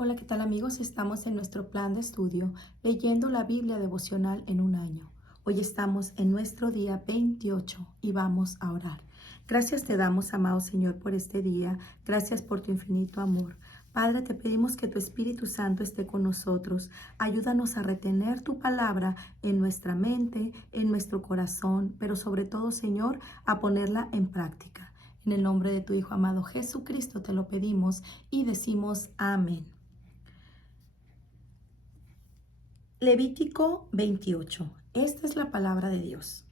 Hola, ¿qué tal amigos? Estamos en nuestro plan de estudio leyendo la Biblia devocional en un año. Hoy estamos en nuestro día 28 y vamos a orar. Gracias te damos, amado Señor, por este día. Gracias por tu infinito amor. Padre, te pedimos que tu Espíritu Santo esté con nosotros. Ayúdanos a retener tu palabra en nuestra mente, en nuestro corazón, pero sobre todo, Señor, a ponerla en práctica. En el nombre de tu Hijo amado Jesucristo te lo pedimos y decimos amén. Levítico 28. Esta es la palabra de Dios.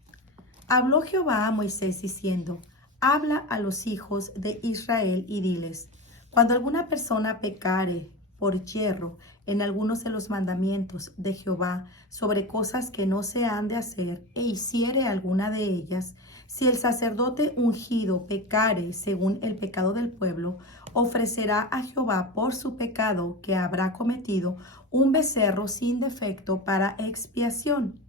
Habló Jehová a Moisés diciendo: Habla a los hijos de Israel y diles: Cuando alguna persona pecare por yerro en algunos de los mandamientos de Jehová sobre cosas que no se han de hacer e hiciere alguna de ellas, si el sacerdote ungido pecare según el pecado del pueblo, ofrecerá a Jehová por su pecado que habrá cometido un becerro sin defecto para expiación.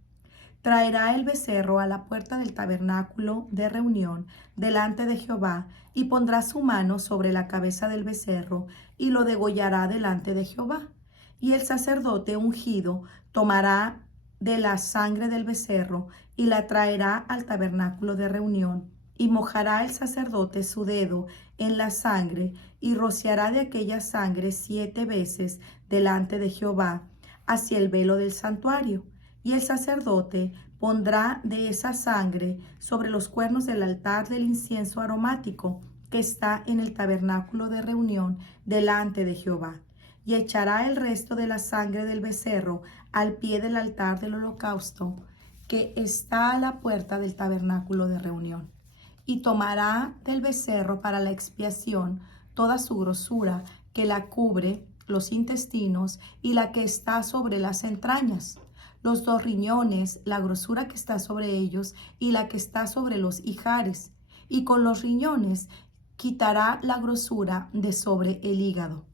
Traerá el becerro a la puerta del tabernáculo de reunión delante de Jehová y pondrá su mano sobre la cabeza del becerro y lo degollará delante de Jehová. Y el sacerdote ungido tomará de la sangre del becerro y la traerá al tabernáculo de reunión, y mojará el sacerdote su dedo en la sangre y rociará de aquella sangre 7 veces delante de Jehová hacia el velo del santuario. Y el sacerdote pondrá de esa sangre sobre los cuernos del altar del incienso aromático que está en el tabernáculo de reunión delante de Jehová. Y echará el resto de la sangre del becerro al pie del altar del holocausto que está a la puerta del tabernáculo de reunión. Y tomará del becerro para la expiación toda su grosura que la cubre, los intestinos y la que está sobre las entrañas, los 2 riñones, la grosura que está sobre ellos y la que está sobre los ijares, y con los riñones quitará la grosura de sobre el hígado,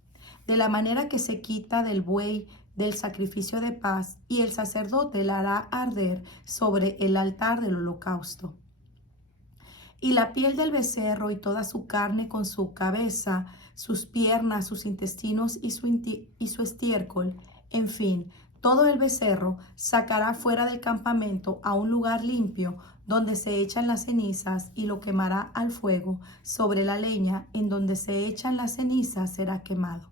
de la manera que se quita del buey del sacrificio de paz, y el sacerdote la hará arder sobre el altar del holocausto. Y la piel del becerro y toda su carne con su cabeza, sus piernas, sus intestinos y su estiércol, en fin, todo el becerro sacará fuera del campamento a un lugar limpio donde se echan las cenizas, y lo quemará al fuego sobre la leña en donde se echan las cenizas será quemado.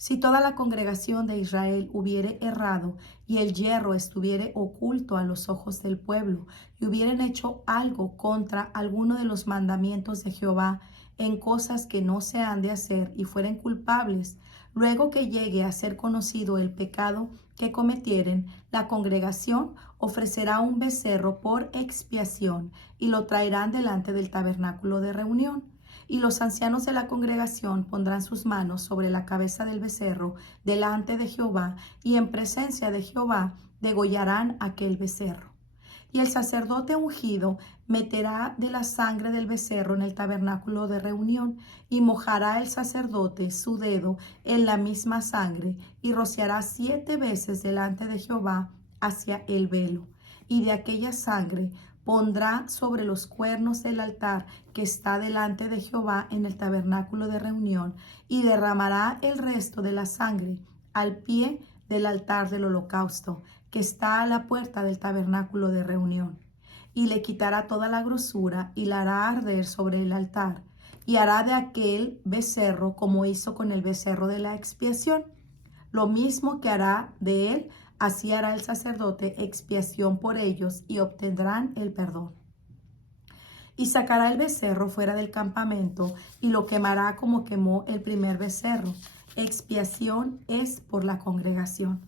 Si toda la congregación de Israel hubiere errado y el yerro estuviere oculto a los ojos del pueblo, y hubieren hecho algo contra alguno de los mandamientos de Jehová en cosas que no se han de hacer, y fueren culpables, luego que llegue a ser conocido el pecado que cometieren, la congregación ofrecerá un becerro por expiación y lo traerán delante del tabernáculo de reunión. Y los ancianos de la congregación pondrán sus manos sobre la cabeza del becerro delante de Jehová, y en presencia de Jehová degollarán aquel becerro. Y el sacerdote ungido meterá de la sangre del becerro en el tabernáculo de reunión, y mojará el sacerdote su dedo en la misma sangre, y rociará 7 veces delante de Jehová hacia el velo. Y de aquella sangre pondrá sobre los cuernos del altar que está delante de Jehová en el tabernáculo de reunión, y derramará el resto de la sangre al pie del altar del holocausto que está a la puerta del tabernáculo de reunión. Y le quitará toda la grosura y la hará arder sobre el altar, y hará de aquel becerro como hizo con el becerro de la expiación. Lo mismo que hará de él, así hará el sacerdote expiación por ellos, y obtendrán el perdón. Y sacará el becerro fuera del campamento y lo quemará como quemó el primer becerro. Expiación es por la congregación.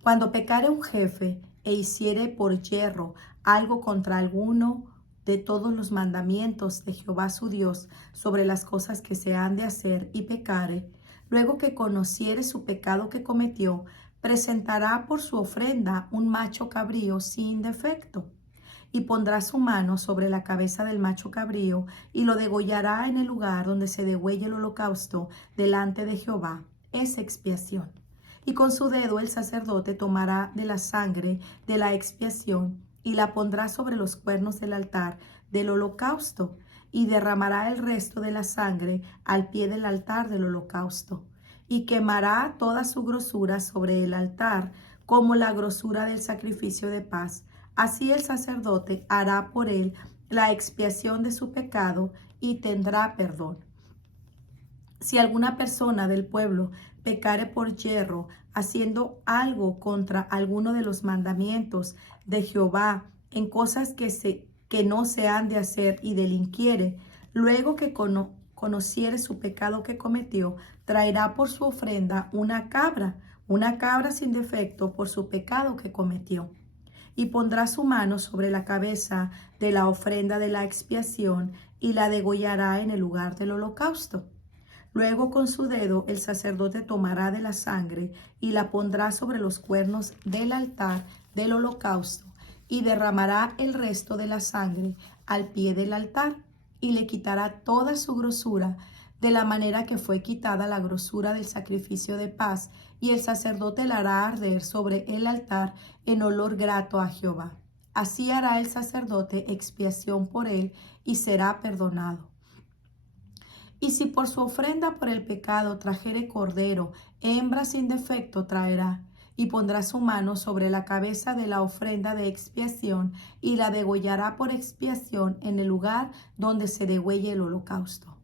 Cuando pecare un jefe e hiciere por yerro algo contra alguno de todos los mandamientos de Jehová su Dios sobre las cosas que se han de hacer, y pecare, luego que conociere su pecado que cometió, presentará por su ofrenda un macho cabrío sin defecto, y pondrá su mano sobre la cabeza del macho cabrío, y lo degollará en el lugar donde se degüelle el holocausto delante de Jehová. Es expiación. Y con su dedo el sacerdote tomará de la sangre de la expiación y la pondrá sobre los cuernos del altar del holocausto, y derramará el resto de la sangre al pie del altar del holocausto. y quemará toda su grosura sobre el altar, como la grosura del sacrificio de paz. Así el sacerdote hará por él la expiación de su pecado y tendrá perdón. Si alguna persona del pueblo pecare por yerro, haciendo algo contra alguno de los mandamientos de Jehová, en cosas que no se han de hacer, y delinquiere, luego que conociere su pecado que cometió, traerá por su ofrenda una cabra sin defecto por su pecado que cometió. Y pondrá su mano sobre la cabeza de la ofrenda de la expiación y la degollará en el lugar del holocausto. Luego con su dedo el sacerdote tomará de la sangre y la pondrá sobre los cuernos del altar del holocausto, y derramará el resto de la sangre al pie del altar, y le quitará toda su grosura, de la manera que fue quitada la grosura del sacrificio de paz, y el sacerdote la hará arder sobre el altar en olor grato a Jehová. Así hará el sacerdote expiación por él, y será perdonado. Y si por su ofrenda por el pecado trajere cordero, hembra sin defecto traerá, y pondrá su mano sobre la cabeza de la ofrenda de expiación, y la degollará por expiación en el lugar donde se degüelle el holocausto.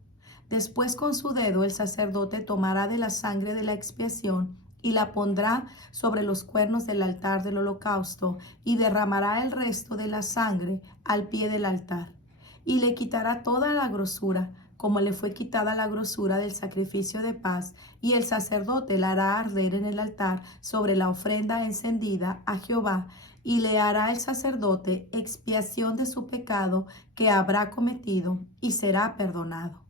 Después con su dedo el sacerdote tomará de la sangre de la expiación y la pondrá sobre los cuernos del altar del holocausto, y derramará el resto de la sangre al pie del altar, y le quitará toda la grosura, como le fue quitada la grosura del sacrificio de paz, y el sacerdote la hará arder en el altar sobre la ofrenda encendida a Jehová, y le hará el sacerdote expiación de su pecado que habrá cometido, y será perdonado.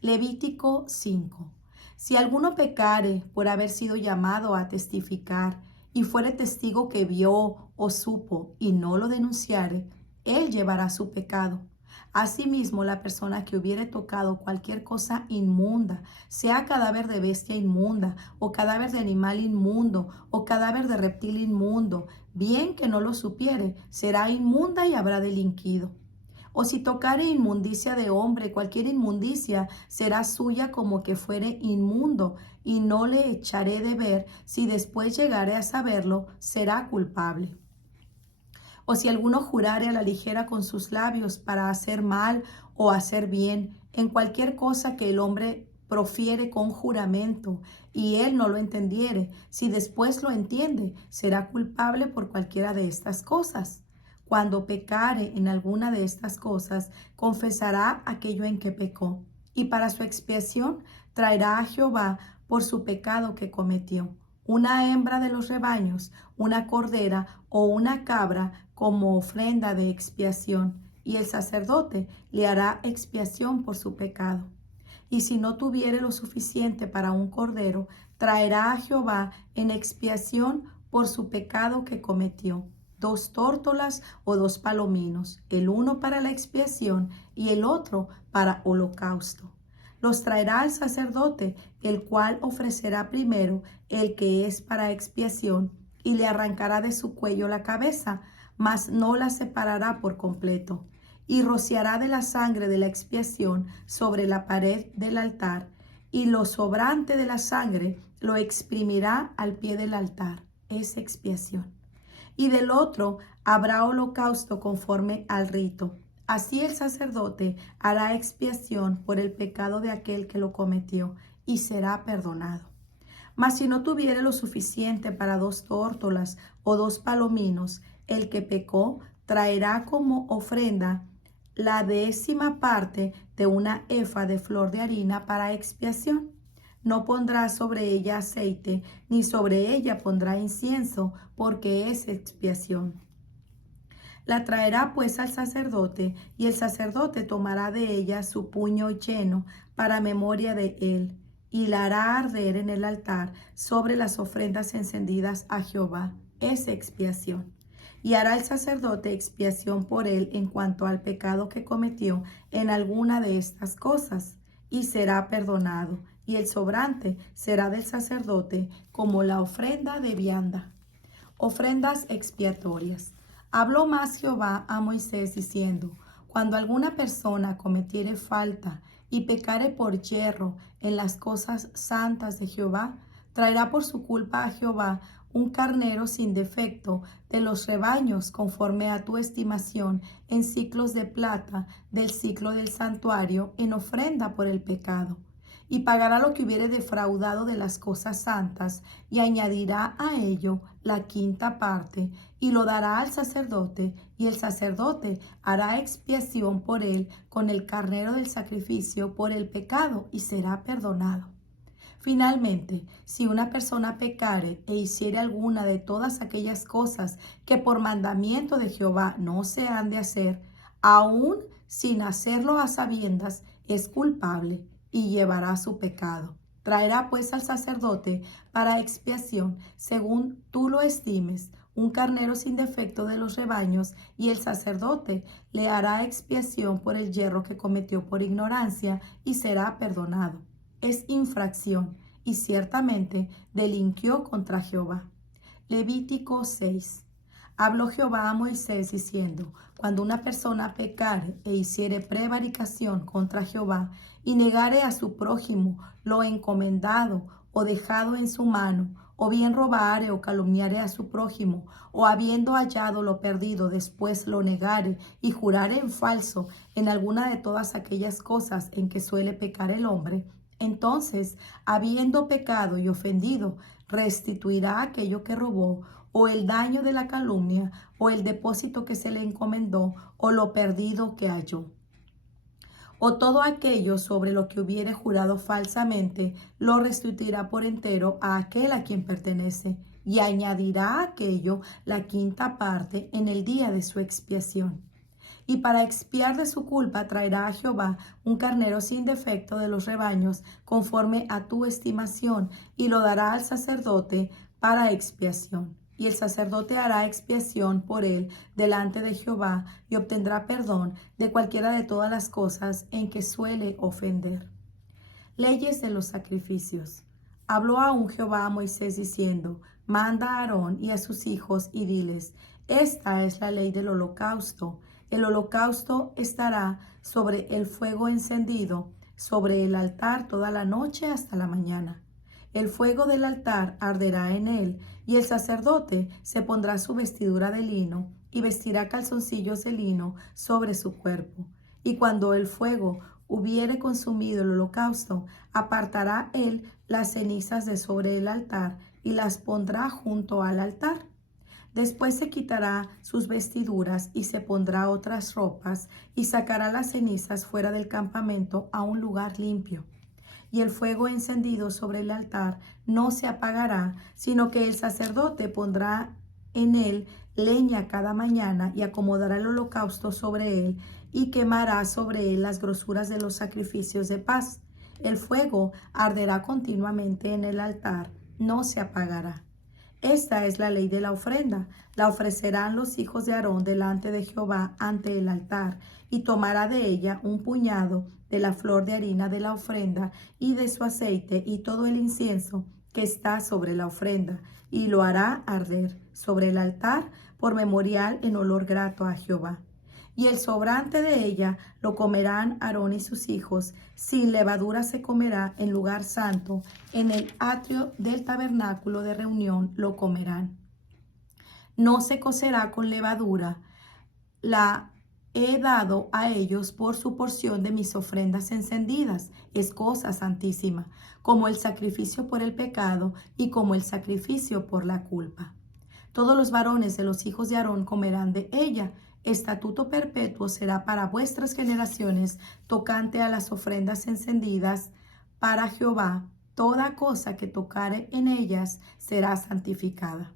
Levítico 5. Si alguno pecare por haber sido llamado a testificar, y fuere testigo que vio o supo, y no lo denunciare, él llevará su pecado. Asimismo, la persona que hubiere tocado cualquier cosa inmunda, sea cadáver de bestia inmunda, o cadáver de animal inmundo, o cadáver de reptil inmundo, bien que no lo supiere, será inmunda y habrá delinquido. O si tocare inmundicia de hombre, cualquier inmundicia será suya como que fuere inmundo, y no le echaré de ver. Si después llegare a saberlo, será culpable. O si alguno jurare a la ligera con sus labios para hacer mal o hacer bien, en cualquier cosa que el hombre profiere con juramento, y él no lo entendiere, si después lo entiende, será culpable por cualquiera de estas cosas. Cuando pecare en alguna de estas cosas, confesará aquello en que pecó, y para su expiación traerá a Jehová por su pecado que cometió una hembra de los rebaños, una cordera o una cabra como ofrenda de expiación, y el sacerdote le hará expiación por su pecado. Y si no tuviere lo suficiente para un cordero, traerá a Jehová en expiación por su pecado que cometió 2 tórtolas o 2 palominos, el uno para la expiación y el otro para holocausto. Los traerá al sacerdote, el cual ofrecerá primero el que es para expiación, y le arrancará de su cuello la cabeza, mas no la separará por completo, y rociará de la sangre de la expiación sobre la pared del altar, y lo sobrante de la sangre lo exprimirá al pie del altar. Es expiación. Y del otro habrá holocausto conforme al rito. Así el sacerdote hará expiación por el pecado de aquel que lo cometió, y será perdonado. Mas si no tuviere lo suficiente para 2 tórtolas o 2 palominos, el que pecó traerá como ofrenda la 10ª parte de una efa de flor de harina para expiación. No pondrá sobre ella aceite, ni sobre ella pondrá incienso, porque es expiación. La traerá pues al sacerdote, y el sacerdote tomará de ella su puño lleno para memoria de él, y la hará arder en el altar sobre las ofrendas encendidas a Jehová. Es expiación. Y hará el sacerdote expiación por él en cuanto al pecado que cometió en alguna de estas cosas, y será perdonado, y el sobrante será del sacerdote como la ofrenda de vianda. Ofrendas expiatorias. Habló más Jehová a Moisés diciendo: cuando alguna persona cometiere falta y pecare por yerro en las cosas santas de Jehová, traerá por su culpa a Jehová un carnero sin defecto de los rebaños conforme a tu estimación en siclos de plata del siclo del santuario en ofrenda por el pecado. Y pagará lo que hubiere defraudado de las cosas santas, y añadirá a ello la quinta parte, y lo dará al sacerdote, y el sacerdote hará expiación por él con el carnero del sacrificio por el pecado, y será perdonado. Finalmente, si una persona pecare e hiciere alguna de todas aquellas cosas que por mandamiento de Jehová no se han de hacer, aun sin hacerlo a sabiendas, es culpable y llevará su pecado. Traerá pues al sacerdote para expiación, según tú lo estimes, un carnero sin defecto de los rebaños, y el sacerdote le hará expiación por el yerro que cometió por ignorancia, y será perdonado. Es infracción, y ciertamente delinquió contra Jehová. Levítico 6. Habló Jehová a Moisés diciendo: cuando una persona pecare e hiciere prevaricación contra Jehová, y negare a su prójimo lo encomendado o dejado en su mano, o bien robare o calumniare a su prójimo, o habiendo hallado lo perdido después lo negare y jurare en falso en alguna de todas aquellas cosas en que suele pecar el hombre, entonces, habiendo pecado y ofendido, restituirá aquello que robó, o el daño de la calumnia, o el depósito que se le encomendó, o lo perdido que halló. O todo aquello sobre lo que hubiere jurado falsamente, lo restituirá por entero a aquel a quien pertenece, y añadirá a aquello la quinta parte en el día de su expiación. Y para expiar de su culpa traerá a Jehová un carnero sin defecto de los rebaños, conforme a tu estimación, y lo dará al sacerdote para expiación. Y el sacerdote hará expiación por él delante de Jehová, y obtendrá perdón de cualquiera de todas las cosas en que suele ofender. Leyes de los sacrificios. Habló aún Jehová a Moisés diciendo: manda a Aarón y a sus hijos y diles: esta es la ley del holocausto. El holocausto estará sobre el fuego encendido, sobre el altar toda la noche hasta la mañana. El fuego del altar arderá en él, y el sacerdote se pondrá su vestidura de lino y vestirá calzoncillos de lino sobre su cuerpo. Y cuando el fuego hubiere consumido el holocausto, apartará él las cenizas de sobre el altar y las pondrá junto al altar. Después se quitará sus vestiduras y se pondrá otras ropas, y sacará las cenizas fuera del campamento a un lugar limpio. Y el fuego encendido sobre el altar no se apagará, sino que el sacerdote pondrá en él leña cada mañana y acomodará el holocausto sobre él, y quemará sobre él las grosuras de los sacrificios de paz. El fuego arderá continuamente en el altar, no se apagará. Esta es la ley de la ofrenda. La ofrecerán los hijos de Aarón delante de Jehová ante el altar, y tomará de ella un puñado de la flor de harina de la ofrenda y de su aceite y todo el incienso que está sobre la ofrenda, y lo hará arder sobre el altar por memorial en olor grato a Jehová. Y el sobrante de ella lo comerán Aarón y sus hijos. Sin levadura se comerá en lugar santo. En el atrio del tabernáculo de reunión lo comerán. No se cocerá con levadura. La he dado a ellos por su porción de mis ofrendas encendidas. Es cosa santísima, como el sacrificio por el pecado y como el sacrificio por la culpa. Todos los varones de los hijos de Aarón comerán de ella. Estatuto perpetuo será para vuestras generaciones tocante a las ofrendas encendidas para Jehová. Toda cosa que tocare en ellas será santificada.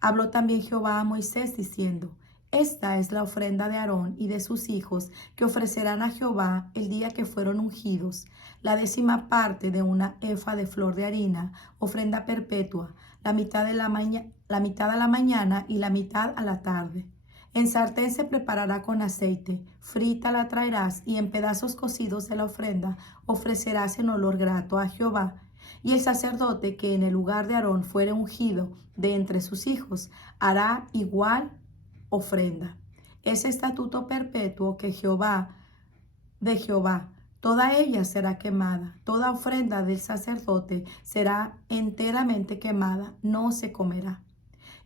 Habló también Jehová a Moisés diciendo: esta es la ofrenda de Aarón y de sus hijos que ofrecerán a Jehová el día que fueron ungidos: la 10ª parte de una efa de flor de harina, ofrenda perpetua, la mitad a la mañana y la mitad a la tarde. En sartén se preparará con aceite, frita la traerás, y en pedazos cocidos de la ofrenda ofrecerás en olor grato a Jehová. Y el sacerdote que en el lugar de Aarón fuere ungido de entre sus hijos hará igual ofrenda. Es estatuto perpetuo de Jehová. toda ella será quemada. Toda ofrenda del sacerdote será enteramente quemada, no se comerá.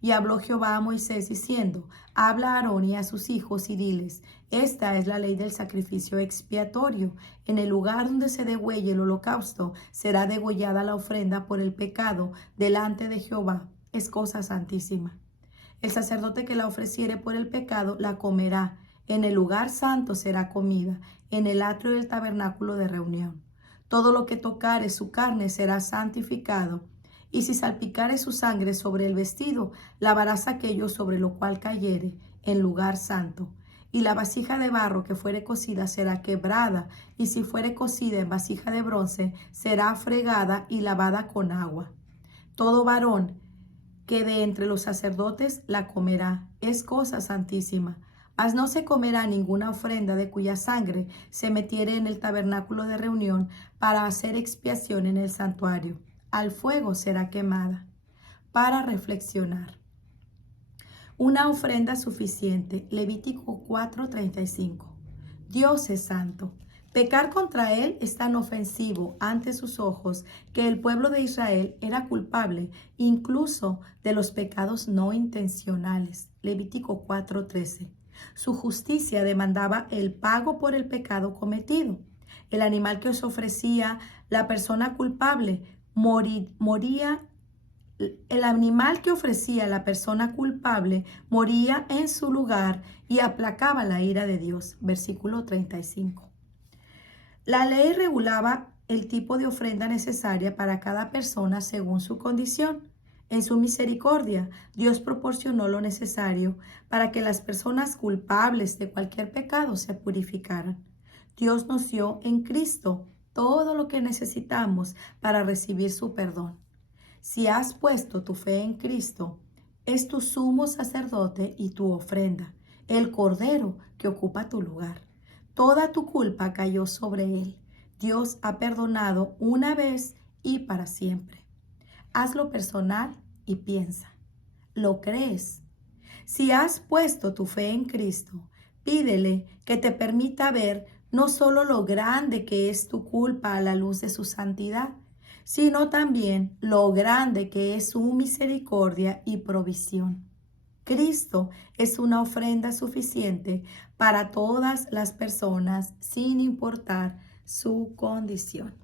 Y habló Jehová a Moisés diciendo, habla a Aarón y a sus hijos y diles, esta es la ley del sacrificio expiatorio. En el lugar donde se degüelle el holocausto, será degollada la ofrenda por el pecado delante de Jehová. Es cosa santísima. El sacerdote que la ofreciere por el pecado, la comerá. En el lugar santo será comida, en el atrio del tabernáculo de reunión. Todo lo que tocare su carne será santificado. Y si salpicare su sangre sobre el vestido, lavarás aquello sobre lo cual cayere en lugar santo. Y la vasija de barro que fuere cocida será quebrada, y si fuere cocida en vasija de bronce, será fregada y lavada con agua. Todo varón que de entre los sacerdotes la comerá, es cosa santísima. Mas no se comerá ninguna ofrenda de cuya sangre se metiere en el tabernáculo de reunión para hacer expiación en el santuario. Al fuego será quemada. Para reflexionar. Una ofrenda suficiente. Levítico 4:35. Dios es santo. Pecar contra Él es tan ofensivo ante sus ojos que el pueblo de Israel era culpable incluso de los pecados no intencionales. Levítico 4:13. Su justicia demandaba el pago por el pecado cometido. El animal que os ofrecía la persona culpable moría. El animal que ofrecía la persona culpable moría en su lugar y aplacaba la ira de Dios. Versículo 35. La ley regulaba el tipo de ofrenda necesaria para cada persona según su condición. En su misericordia, Dios proporcionó lo necesario para que las personas culpables de cualquier pecado se purificaran. Dios nos dio en Cristo todo lo que necesitamos para recibir su perdón. Si has puesto tu fe en Cristo, es tu sumo sacerdote y tu ofrenda, el Cordero que ocupa tu lugar. Toda tu culpa cayó sobre él. Dios ha perdonado una vez y para siempre. Hazlo personal y piensa. ¿Lo crees? Si has puesto tu fe en Cristo, pídele que te permita ver no solo lo grande que es tu culpa a la luz de su santidad, sino también lo grande que es su misericordia y provisión. Cristo es una ofrenda suficiente para todas las personas sin importar su condición.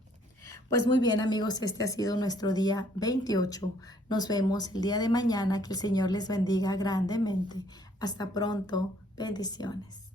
Pues muy bien, amigos, este ha sido nuestro día 28. Nos vemos el día de mañana. Que el Señor les bendiga grandemente. Hasta pronto. Bendiciones.